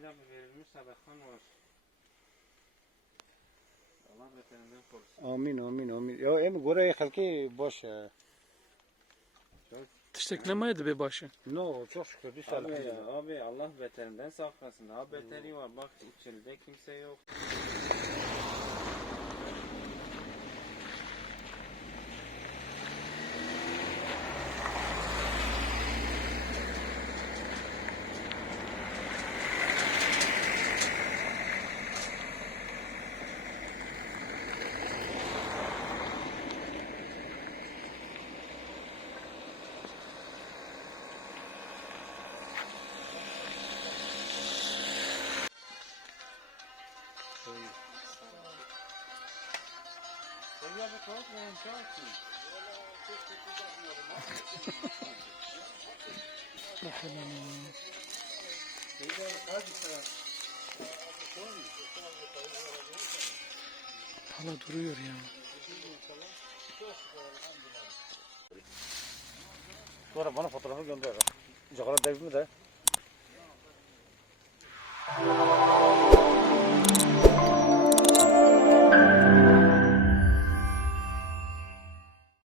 İslamiyet'e verilmiş sadakan var. Allah beterinden korusun. Amin amin amin. Ya em gorayı halki boş ya. Tişteklemeydi bir başı. No çok şükür bir Abi, elhamdülillah. abi Allah beterinden saklasın. Daha beteri var. Bak içeride kimse yok. Ya bir korkmayın, çarpsın. Hala duruyor ya. Sonra bana fotoğrafı gönder. Cakara devimi de.